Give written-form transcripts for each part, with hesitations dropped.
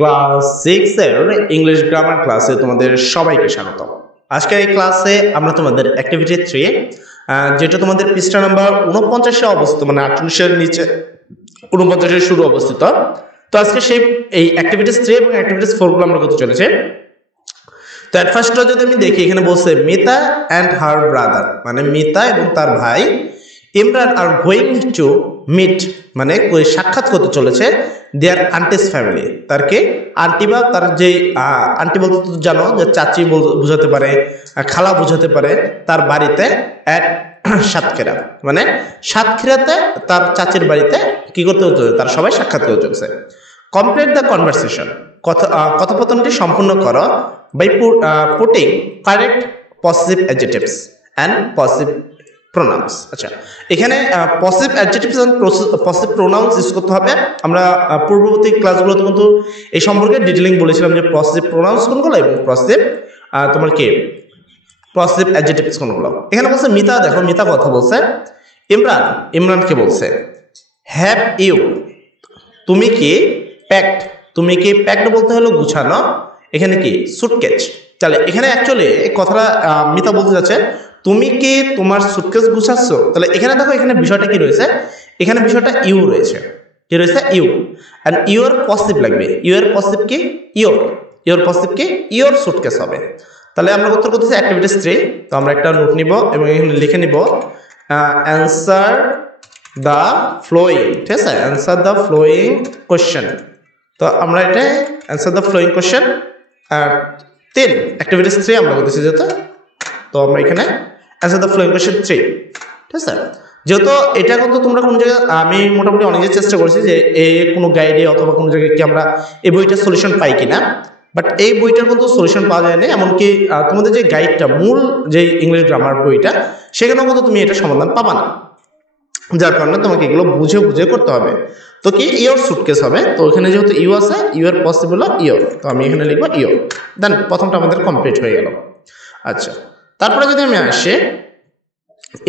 Class 6 এর English grammar ক্লাসে তোমাদের সবাইকে স্বাগত। আজকের এই ক্লাসে আমরা তোমাদের অ্যাক্টিভিটি 3 যেটা তোমাদের পৃষ্ঠা নাম্বার 49 এ অবস্থিত, মানে 48 এর নিচে 49 এর শুরু অবস্থিত। তো আজকে এই অ্যাক্টিভিটিস 3 এবং অ্যাক্টিভিটিস 4 গুলো আমরা করতে চলেছি। তো এট ফার্স্টটা যদি আমি দেখি, এখানে বলছে মিতা অ্যান্ড হার ব্রাদার, মানে মিতা এবং তার ভাই Imran are going to meet, মানে সাক্ষাৎ করতে চলেছে দেয়ার আন্টিস ফ্যামিলি। তার কি আন্টি বা তার যে আন্টি বলতে তো জানো যে চাচি বুঝাতে পারে, খালা বুঝাতে পারে, তার বাড়িতে অ্যাট সাতক্ষীরা, মানে সাতক্ষীরাতে তার চাচির বাড়িতে কি করতে হচ্ছে, তারা সবাই সাক্ষাৎ করতে চলছে। কমপ্লিট দ্য কনভারসেশন, কথোপকথনটি সম্পূর্ণ করো by putting correct positive adjectives and positive pronouns. আচ্ছা, এখানে positive adjectives and positive pronouns use করতে হবে। আমরা পূর্ববর্তী ক্লাসগুলোতে কিন্তু এই সম্পর্কে ডিটেইলিং বলেছিলাম যে পজিটিভ প্রোনাউন্স কোনগুলো এবং পজিটিভ তোমার কি পজিটিভ অ্যাডজেক্টিভস কোনগুলো। এখানে বলছে মিতা, দেখো মিতা কথা বলছে। ইমরানকে বলছে হ্যাভ ইউ, তুমি কি প্যাকড, তুমি কি প্যাকড বলতে হলো গুছানো, এখানে কি সুটকেস। তাহলে এখানে অ্যাকচুয়ালি এই কথাটা মিতা বলতে যাচ্ছে তুমি কি তোমার সুটকেস গুছাচ্ছ। তাহলে এখানে দেখো, এখানে বিষয়টা কি রয়েছে, এখানে বিষয়টা ইউ রয়েছে, কি রয়েছে ইউ, অ্যান্ড ইউর পজিটিভ লাগবে। ইউর পজিটিভ কি ইউর পজিটিভ কি ইউর সুটকেস হবে। তাহলে আমরা উত্তর করতেছি অ্যাক্টিভিটিস 3। তো আমরা একটা নোট নিব এবং এখানে লিখে নিব অ্যান্সার দ্য ফ্লোয়িং, ঠিক আছে, অ্যান্সার দ্য ফ্লোয়িং কোশ্চেন। তো আমরা এটা answer the following question 3 activities 3 আমরা করতেছি যেহেতু। তো আমরা এখানে অ্যান্সার দ্য ফ্লোয়িং কোশ্চেন 3, ঠিক আছে। যেহেতু এটা কিন্তু তোমরা কোন জায়গায়, আমি মোটামুটি অনেক চেষ্টা করছি যে কোনো গাইডে অথবা কোনো জায়গায় কি আমরা এই বইটার সলিউশন পাই কিনা, বাট এই বইটার কিন্তু সলিউশন পাওয়া যায় না। এমনকি তোমাদের যে গাইডটা, মূল যে ইংলিশ গ্রামার বইটা, সেখানেও কিন্তু তুমি এটা সমাধান পাবা না, যার কারণে তোমাকে এগুলো বুঝে বুঝে করতে হবে। তো কি ইওর সুটকেস হবে। তো এখানে যেহেতু ইউ আছে, ইউর পসিবল ইওর, তো আমি এখানে লিখবো ইওর। দেন প্রথমটা আমাদের কমপ্লিট হয়ে গেল। আচ্ছা, তারপরে যদি আমি আসি,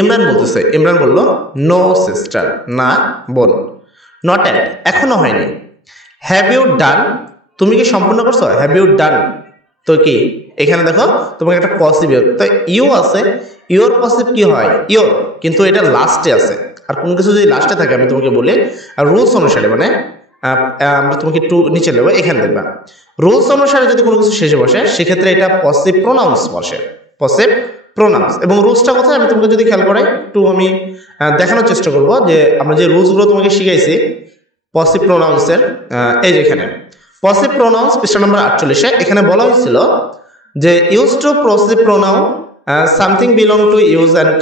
ইমরান বলতেছে, ইমরান বলল নো সিস্টার, না বোন। নট অ্যাট, এখনো হয়নি। হ্যাভ ইউ ডান, তুমি কি সম্পূর্ণ করছো, হ্যাভ ইউ ডান। তো কি এখানে দেখো তোমাকে একটা পসিভ, তো ইউ আছে, ইউর পসিভ কি হয় ইউর, কিন্তু এটা লাস্টে আছে। আর কোনো কিছু যদি লাস্টে থাকে, আমি তোমাকে বলি রুলস অনুসারে, মানে আমরা তোমাকে একটু নিচে নেবো, এখানে দেখবা রুলস অনুসারে যদি কোনো কিছু শেষে বসে, সেক্ষেত্রে এটা পসিভ প্রোনাউন্স বসে, পসিভ প্রোনাউন্স। এবং রুলসটা কোথায় আমি তোমাকে যদি খেয়াল করাই, একটু আমি দেখানোর চেষ্টা করবো যে আমরা যে রুলসগুলো তোমাকে শিখাইছি পসিভ প্রোনাউন্সের, এই যে এখানে পসিভ প্রোনাউন্স পৃষ্ঠা নম্বর 48-এ এখানে বলা হয়েছিল যে use to passive pronoun something belong to use and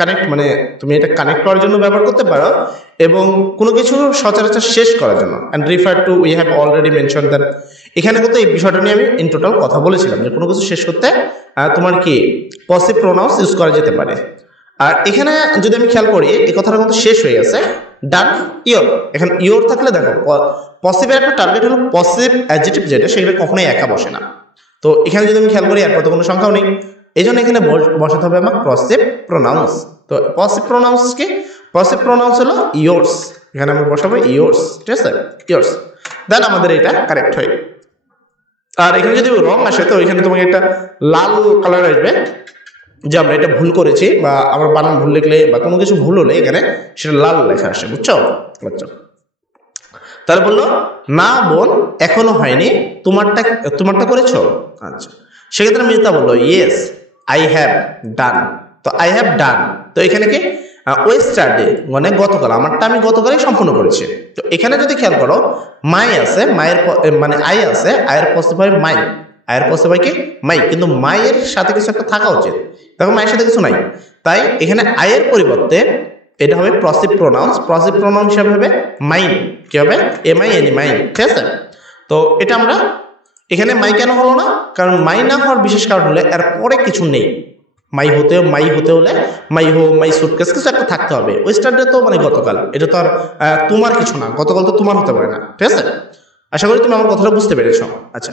connect, মানে তুমি এটা কানেক্ট করার জন্য ব্যবহার করতে পারো এবং কোনো কিছু সচরাচর শেষ করার জন্য। And refer to, we have already mention that. এখানে কিন্তু এই বিষয়টা নিয়ে আমি ইন টোটাল কথা বলেছিলাম যে কোনো কিছু শেষ করতে তোমার কি পসিভ প্রোনাউন্স ইউজ করা যেতে পারে। আর এখানে যদি আমি খেয়াল করি, এই কথাটা কিন্তু শেষ হয়ে গেছে, ডান ইওর। এখানে ইওর থাকলে দেখো পসিভের একটা টার্গেট হলো পসিভ অ্যাডজেক্টিভ যেটা, সেগুলো কখনোই একা বসে না। তো এখানে যদি আমি খেয়াল করি, এরপর তো কোনো সংখ্যাও নেই, এই জন্য এখানে বসাতে হবে আমার পসিভ প্রোনাউন্স। তো পসিভ প্রোনাউন্স কি, পসিভ প্রোনাউন্স হলো ইয়োর্স, এখানে আমরা বসাবো ইয়োর্স, ঠিক আছে, ইয়োর্স। দেন আমাদের এটা কারেক্ট হয়। আর এখানে যদি রং আসে, তো এখানে তোমাকে একটা লাল কালার আসবে যে আমরা এটা ভুল করেছি, বা আমার বানান ভুল লিখলে বা কোনো কিছু ভুল হলে এখানে সেটা লাল লেখা আসে, বুঝছো। তাহলে বললো না বোন এখনো হয়নি, তোমারটা করেছো। আচ্ছা, সেক্ষেত্রে মিতা বললো ইয়েস আই হ্যাভ ডান। তো আই হ্যাভ ডান, তো এখানে কি ওয়েস্টারডে, মানে গতকাল, আমারটা আমি গতকালই সম্পূর্ণ করেছি। তো এখানে যদি খেয়াল করো, মাই আছে, মায়ের মানে আই আছে, আয়ের পসিভ হয় মাই, আয়ের পসিভ হয় কি মাই, কিন্তু মায়ের সাথে কিছু একটা থাকা উচিত। দেখো মায়ের সাথে কিছু নাই, তাই এখানে আয়ের পরিবর্তে এটা হবে পসিভ প্রোনাউন্স। পসিভ প্রোনাউন্স হিসাবে হবে মাইন, কি হবে MIN, মাইন, ঠিক আছে। তো এটা আমরা এখানে মাই কেন হলো না, কারণ মাই না হওয়ার বিশেষ কারণ হলে এর পরে কিছু নেই। মাই হতে হলে মাই সুটকেস কিছু একটা থাকতে হবে। ওয়েস্টারডে তো মানে গতকাল, এটা তো আর তোমার কিছু না, গতকাল তো তোমার হতে পারে না, ঠিক আছে। আশা করি তুমি আমার কথাটা বুঝতে পেরেছ। আচ্ছা,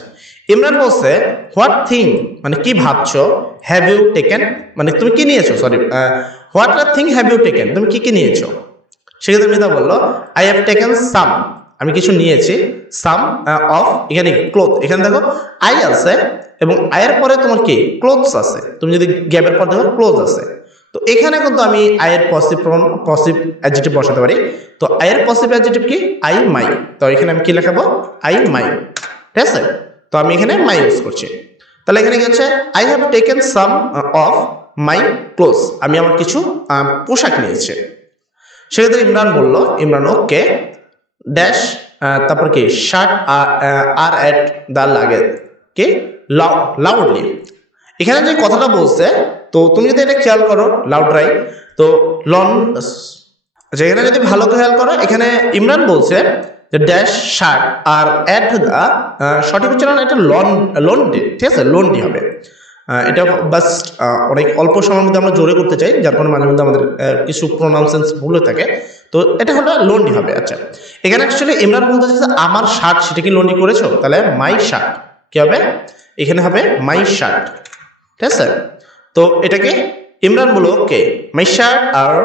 ইমরান বলছে হোয়াট থিং, মানে কি ভাবছো, হ্যাভ ইউ টেকেন, মানে তুমি কি নিয়েছো, sorry what thing have you taken, তুমি কি নিয়েছো। সেক্ষেত্রে মিতা বললো আই হ্যাভ টেকেন সাম, আমি কিছু নিয়েছি, সাম অফ, এখানে ক্লোথ, এখানে দেখো আই আছে এবং আয়ের পরে তোমার কি ক্লোথস আছে, তুমি যদি গ্যাপের পর দেখো ক্লোথ আছে। তো এখানে কিন্তু আমি আয়ের পসিভ অ্যাডজেক্টিভ বসাতে পারি। তো আয়ের পসিভ অ্যাডজেক্টিভ কি আই মাই, তো এখানে আমি কি লেখাবো আই মাই, ঠিক আছে। তো আমি এখানে মাই ইউজ করছি। তাহলে এখানে কি হচ্ছে I have taken some of my clothes, আমি আমার কিছু পোশাক নিয়েছি। সেক্ষেত্রে ইমরান বলল, ইমরান ওকে ড্যাশ, তারপর কি shirt are at the luggage কি লাউডলি। এখানে যে কথাটা বলছে, তো তুমি যদি এটা খেয়াল করো লাউডরাই, তো লন, আচ্ছা এখানে যদি ভালো খেয়াল করো, এখানে ইমরান বলছে যে dash shirt are at the, সঠিক উচ্চারণ এটা লন্ডি, ঠিক আছে, লন্ডি হবে। এটা বাস অনেক অল্প সময়ের মধ্যে আমরা জোরে করতে চাই, যার কারণে মাঝে মধ্যে আমাদের কিছু প্রোনাউন্সেন্স ভুল হয়ে থাকে। তো এটা হলো লন্ডি হবে। আচ্ছা এখানে অ্যাকচুয়ালি ইমরান বলতে চাইছে আমার শার্ট, সেটা কি লন্ডি করেছো, তাহলে মাই শার্ট কি হবে, এখানে হবে মাই শার্ট, ঠিক আছে। তো এটাকে ইমরান বলো okay my shirt are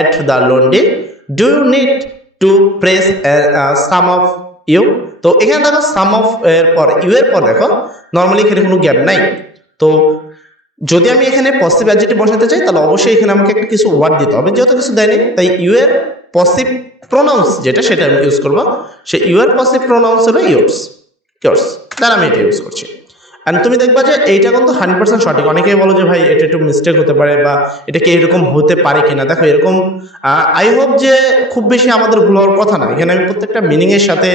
at the laundry, do you need to press some of you. তো এখানে দেখো সাম অফ এর পর ইউ এর পর দেখো নর্মালি এখানে কোনো গ্যাপ নাই। তো যদি আমি এখানে পসিভ অ্যাডজেক্টিভ বসাতে চাই, তাহলে অবশ্যই এখানে আমাকে একটা কিছু ওয়ার্ড দিতে হবে, যেহেতু কিছু দেয়নি, তাই ইউ এর পসিভ প্রোনাউন্স যেটা সেটা আমি ইউজ করবো। সে ইউ এর পসিভ প্রোনাউন্স হলো ইয়োর্স, তার আমি এটা ইউজ করছি। অ্যান্ড তুমি দেখবা যে এইটা কিন্তু 100% সঠিক। অনেকেই বলো যে ভাই এটা একটু মিস্টেক হতে পারে বা এটা কি এরকম হতে পারে কিনা। দেখো এরকম আই হোপ যে খুব বেশি আমাদের ভুল হওয়ার কথা না। এখানে আমি প্রত্যেকটা মিনিং এর সাথে,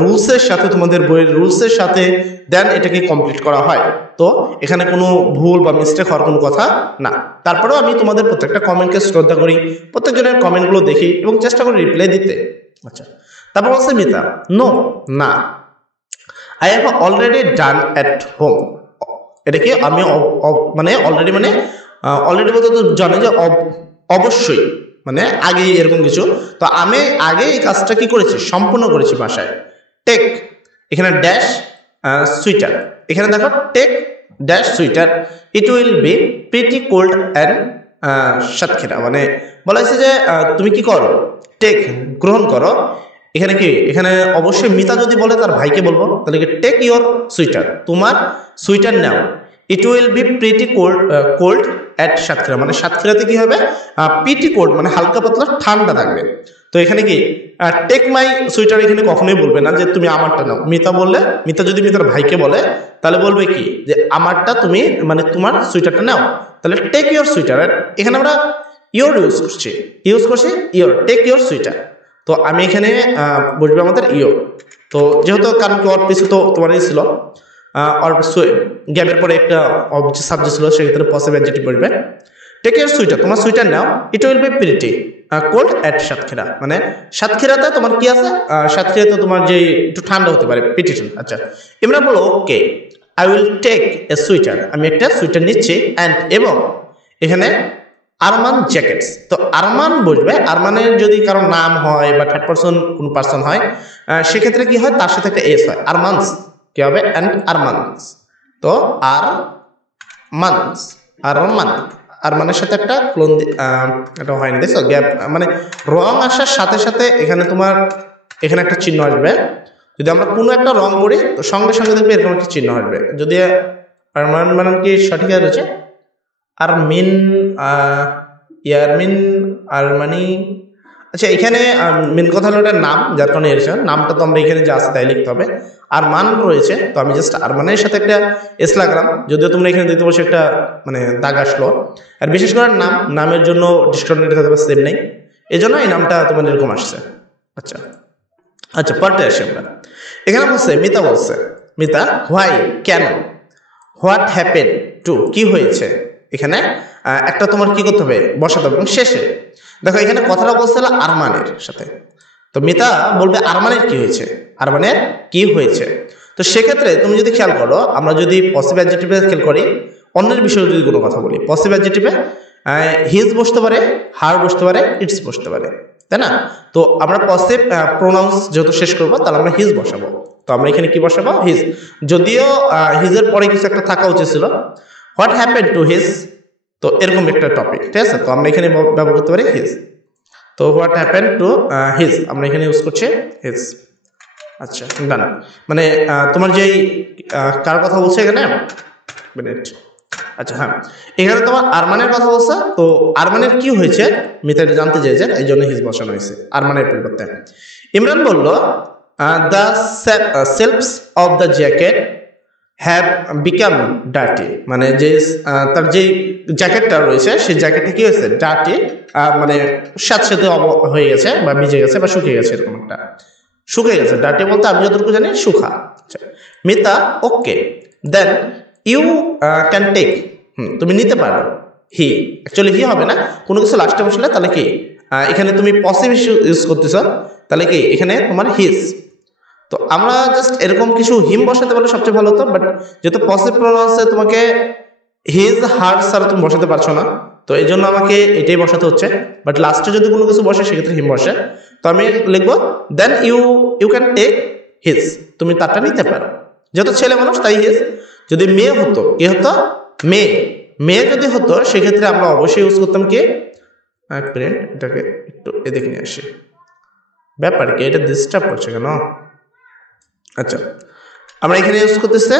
রুলসের সাথে, তোমাদের বইয়ের রুলসের সাথে দেন এটাকে কমপ্লিট করা হয়। তো এখানে কোনো ভুল বা মিস্টেক হওয়ার কোনো কথা না। তারপরেও আমি তোমাদের প্রত্যেকটা কমেন্টকে শ্রদ্ধা করি, প্রত্যেকজনের কমেন্টগুলো দেখি এবং চেষ্টা করি রিপ্লাই দিতে। আচ্ছা তারপর বলছে মিতা নো না, I have already done at home. এটা কি আমি মানে অলরেডি, মানে অলরেডি বলতে তো জানি যে অবশ্যই, মানে আগে এরকম কিছু। তো আমি আগে এই কাজটা কি করেছি, সম্পূর্ণ করেছি বাসায়। টেক, এখানে ড্যাশ সুইটার, এখানে দেখো take dash sweater, it will be pretty cold and Satkhira, মানে বলা হয়েছে যে তুমি কি করো, টেক গ্রহণ করো। এখানে কি, এখানে অবশ্যই মিতা যদি বলে তার ভাইকে বলবো, তাহলে কি টেক ইউর সুইটার, তোমার সুইটার নাও। It will be pretty cold at Satkhira, মানে সাতক্ষীরাতে কি হবে প্রিটি কোল্ড, মানে হালকা পাতলা ঠান্ডা থাকবে। তো এখানে কি টেক মাই সুইটার, এখানে কখনোই বলবে না যে তুমি আমারটা নাও। মিতা বললে, মিতা যদি মিতার ভাইকে বলে তাহলে বলবে কি যে আমারটা তুমি, মানে তোমার সুইটারটা নাও। তাহলে টেক ইউর সুইটার, এখানে আমরা ইউর ইউজ করছি ইউর, টেক ইউর সুইটার। তো আমি এখানে বসবে আমাদের ইও। তো যেহেতু কারণ কি ওর পিছু তো তোমারই ছিল, আর গ্যাপের পরে একটা সাবজেক্ট ছিল, সেক্ষেত্রে পসিভ অ্যাডজেক্টিভ বসবে। টেক ইউর সুইটার, তোমার সুইটার নাও। It will be pretty cold at Satkhira, মানে সাতক্ষীরাতে তোমার কি আছে, সাতক্ষীরাতে তোমার যে একটু ঠান্ডা হতে পারে, প্রিটি ঠান্ডা। আচ্ছা এমরা বলো okay I will take a sweater, আমি একটা সুইটার নিচ্ছি, অ্যান্ড এবং এখানে আরমান জ্যাকেটস। তো আরমান বসবে, আরমানের যদি কারো নাম হয় বা থার্ড পারসন কোনো পার্সন হয়, সেক্ষেত্রে কি হয় তার সাথে একটা এস হয়, আরমানস কি হবে, অ্যান্ড আরমানস। তো আর মানস, আরমান, আরমানের সাথে একটা ক্লোন, এটা হয়নি দেখছো গ্যাপ, মানে রং আসার সাথে সাথে এখানে তোমার এখানে একটা চিহ্ন আসবে। যদি আমরা কোনো একটা রং করি তো সঙ্গে সঙ্গে দেখবে এরকম একটা চিহ্ন আসবে। যদি আরমান বানান কি সঠিক হয়েছে, আরমিন, ইয়ারমিন, আরমানি। আচ্ছা এখানে মেন কথা হলো এটার নাম, যার কারণে এসেছে নামটা তো আমরা এখানে যা আছে তাই লিখতে হবে। আরমান রয়েছে, তো আমি জাস্ট আরমানের সাথে একটা এস লাগলাম, যদিও তোমরা এখানে দেখতে পাচ্ছ একটা মানে দাগ আসলো। আর বিশেষ করে নামের জন্য ডিসক্রিমিনেট হতে পারে, সেম নেই, এই জন্য এই নামটা তোমার এরকম আসছে। আচ্ছা আচ্ছা পার্টে আসি আমরা। এখানে বলছে মিতা বলছে, মিতা হোয়াই কেন, হোয়াট হ্যাপেন টু কি হয়েছে, এখানে একটা তোমার কি করতে হবে বসাতে হবে। এবং শেষে দেখো এখানে কথাটা বলছিল আরমানের সাথে, তো মিতা বলবে আরমানের কি হয়েছে, আরমানের কি হয়েছে। তো সেক্ষেত্রে তুমি যদি খেয়াল করো, আমরা যদি পসিভ অ্যাডজেক্টিভে খেয়াল করি, অন্যের বিষয়ে যদি কোনো কথা বলি, পসিভ অ্যাডজেক্টিভে হিজ বসতে পারে, হার বসতে পারে, ইটস বসতে পারে, তাই না। তো আমরা পসিভ প্রোনাউন্স যেহেতু শেষ করবো, তাহলে আমরা হিজ বসাবো। তো আমরা এখানে কি বসাবো, হিজ। যদিও হিজের পরে কিছু একটা থাকা উচিত ছিল, হোয়াট হ্যাপেন টু হিজ, তো এরকম একটা টপিক, ঠিক আছে। তো আমরা এখানে ব্যবহার করতে পারি হিজ। তো হোয়াট হ্যাপেন টু হিজ, আমরা এখানে ইউজ করছি হিজ। আচ্ছা ডান। মানে তোমার যেই কার কথা বলছে এখানে মিনিট। আচ্ছা হ্যাঁ, এখানে তোমার আরমানের কথা বলছে, তো আরমানের কি হয়েছে মিতা এটা জানতে চেয়েছে, এই জন্য হিজ বসানো হয়েছে আরমানের পরিবর্তে। ইমরান বলল the selves of the jacket have become dirty, মানে যে তার যে জ্যাকেটটা রয়েছে সেই জ্যাকেটটা কি হয়েছে ডার্টি, মানে স্যাঁতসেঁতে হয়ে গেছে বা ভিজে গেছে বা শুকিয়ে গেছে, এরকম একটা শুকিয়ে গেছে। ডার্টি বলতে আমি যতটুকু জানি শুখা। আচ্ছা মিতা ওকে দেন ইউ ক্যান টেক, তুমি নিতে পারো হি, অ্যাকচুয়ালি হি হবে না, কোনো কিছু লাস্টে বসলে তাহলে কি এখানে তুমি পসিভ ইউজ করতেছ, তাহলে কি এখানে তোমার হিজ। তো আমরা জাস্ট এরকম কিছু হিম বসাতে পারলে সবচেয়ে ভালো হতো, বাট যেহেতু পসিভ প্রনাউন্সে তোমাকে হিজ হার ছাড়া তুমি বসাতে পারছো না, তো এই জন্য আমাকে এটাই বসাতে হচ্ছে। বাট লাস্টে যদি কোনো কিছু বসে সেক্ষেত্রে হিম বসে, তো আমি লিখবো then you can take his, তুমি তারটা নিতে পারো। যেহেতু ছেলে মানুষ তাই হিজ। যদি মেয়ে হতো কি হতো, মেয়ে মেয়ে যদি হতো সেক্ষেত্রে আমরা অবশ্যই ইউজ করতাম কি, এক মিনিট এটাকে একটু এদিকে নিয়ে আসি, ব্যাপার কি এটা ডিস্টার্ব করছে কেন। আচ্ছা আমরা এখানে ইউজ করতেছে,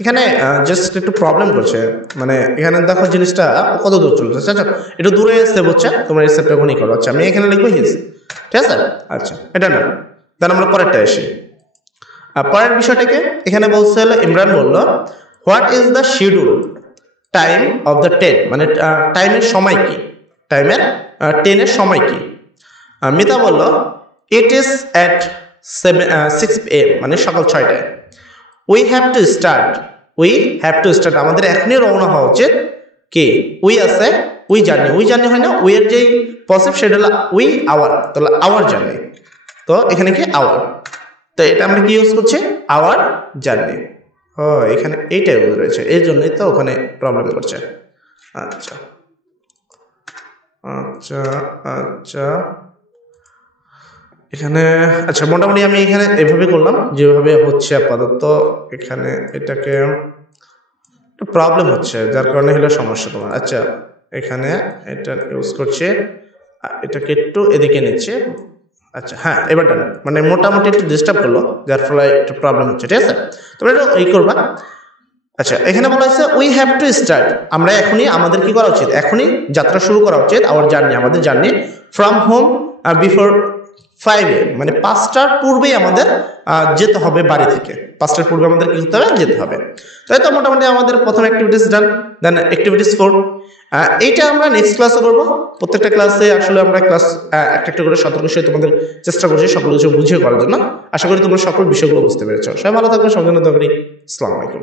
এখানে জাস্ট একটু প্রবলেম করছে, মানে এখানে দেখো জিনিসটা কত দূর চলছে। আচ্ছা একটু দূরে সেভ হচ্ছে, তোমরা এই সেভটা এখনই করো। আচ্ছা আমি এখানে লিখবো হিজ, ঠিক আছে। আচ্ছা এটা না, তাহলে আমরা পরেরটা আসি। পরের বিষয়টাকে এখানে বলছে হলো ইমরান বলল what is the schedule time of the 10, মানে টাইমের সময় কি, টাইমের 10-এর সময় কি। মিতা বলল ইট ইজ অ্যাট 6 PM, মানে সকাল 6টায়। উই হ্যাভ টু স্টার্ট, আমাদের এখনই রওনা হওয়া উচিত। কি উই আছে, উই জার্নি হয় না, উই এর যেই পসিভ সেটা হলো উই আওয়ার, তাহলে আওয়ার জার্নি। তো এখানে কি আওয়ার, তো এটা আমরা কি ইউজ করছি আওয়ার জার্নি। ও এখানে এইটা ইউজ রয়েছে, এই জন্যই তো ওখানে প্রবলেম করছে। আচ্ছা আচ্ছা আচ্ছা এখানে আচ্ছা মোটামুটি আমি এখানে এভাবে করলাম যেভাবে হচ্ছে আপাতত। এখানে এটাকে প্রবলেম হচ্ছে যার কারণে হলো সমস্যা তোমার। আচ্ছা এখানে এটা ইউজ করছে, এটাকে একটু এদিকে নিচ্ছে। আচ্ছা হ্যাঁ এবার ডান, মানে মোটামুটি একটু ডিস্টার্ব করলো যার ফলে একটু প্রবলেম হচ্ছে, ঠিক আছে। তোমরা একটু এই করবা। আচ্ছা এখানে বলা হয়েছে উই হ্যাভ টু স্টার্ট, আমরা এখনই আমাদের কি করা উচিত, এখনই যাত্রা শুরু করা উচিত, আওয়ার জার্নি আমাদের journey from home before 5 AM, মানে 5টার পূর্বেই আমাদের যেতে হবে বাড়ি থেকে, 5টার পূর্বে আমাদের কি করতে হবে, যেতে হবে। তাই তো মোটামুটি আমাদের প্রথম অ্যাক্টিভিটিস ডান। দেন অ্যাক্টিভিটিস 4, এইটা আমরা নেক্সট ক্লাসে করবো। প্রত্যেকটা ক্লাসে আসলে আমরা ক্লাস একটা একটা করে সতর্ক সহিত তোমাদের চেষ্টা করছি সকল কিছু বুঝিয়ে করার জন্য। আশা করি তোমরা সকল বিষয়গুলো বুঝতে পেরেছো। সবাই ভালো থাকবে, সবার জন্য দোয়া করি। আসসালামু আলাইকুম।